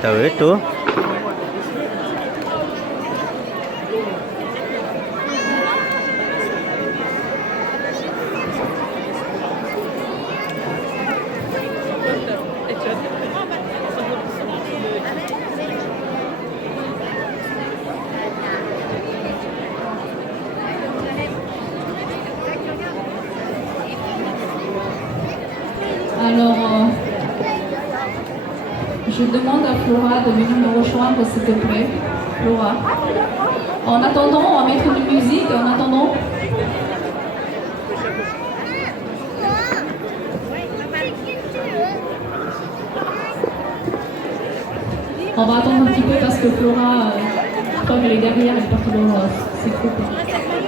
Tahu itu. Alors, je demande à Flora de venir me rejoindre, s'il te plaît. Flora. En attendant, on va mettre une musique. En attendant. On va attendre un petit peu parce que Flora, je crois qu'elle est derrière, elle est partie dans ses groupes.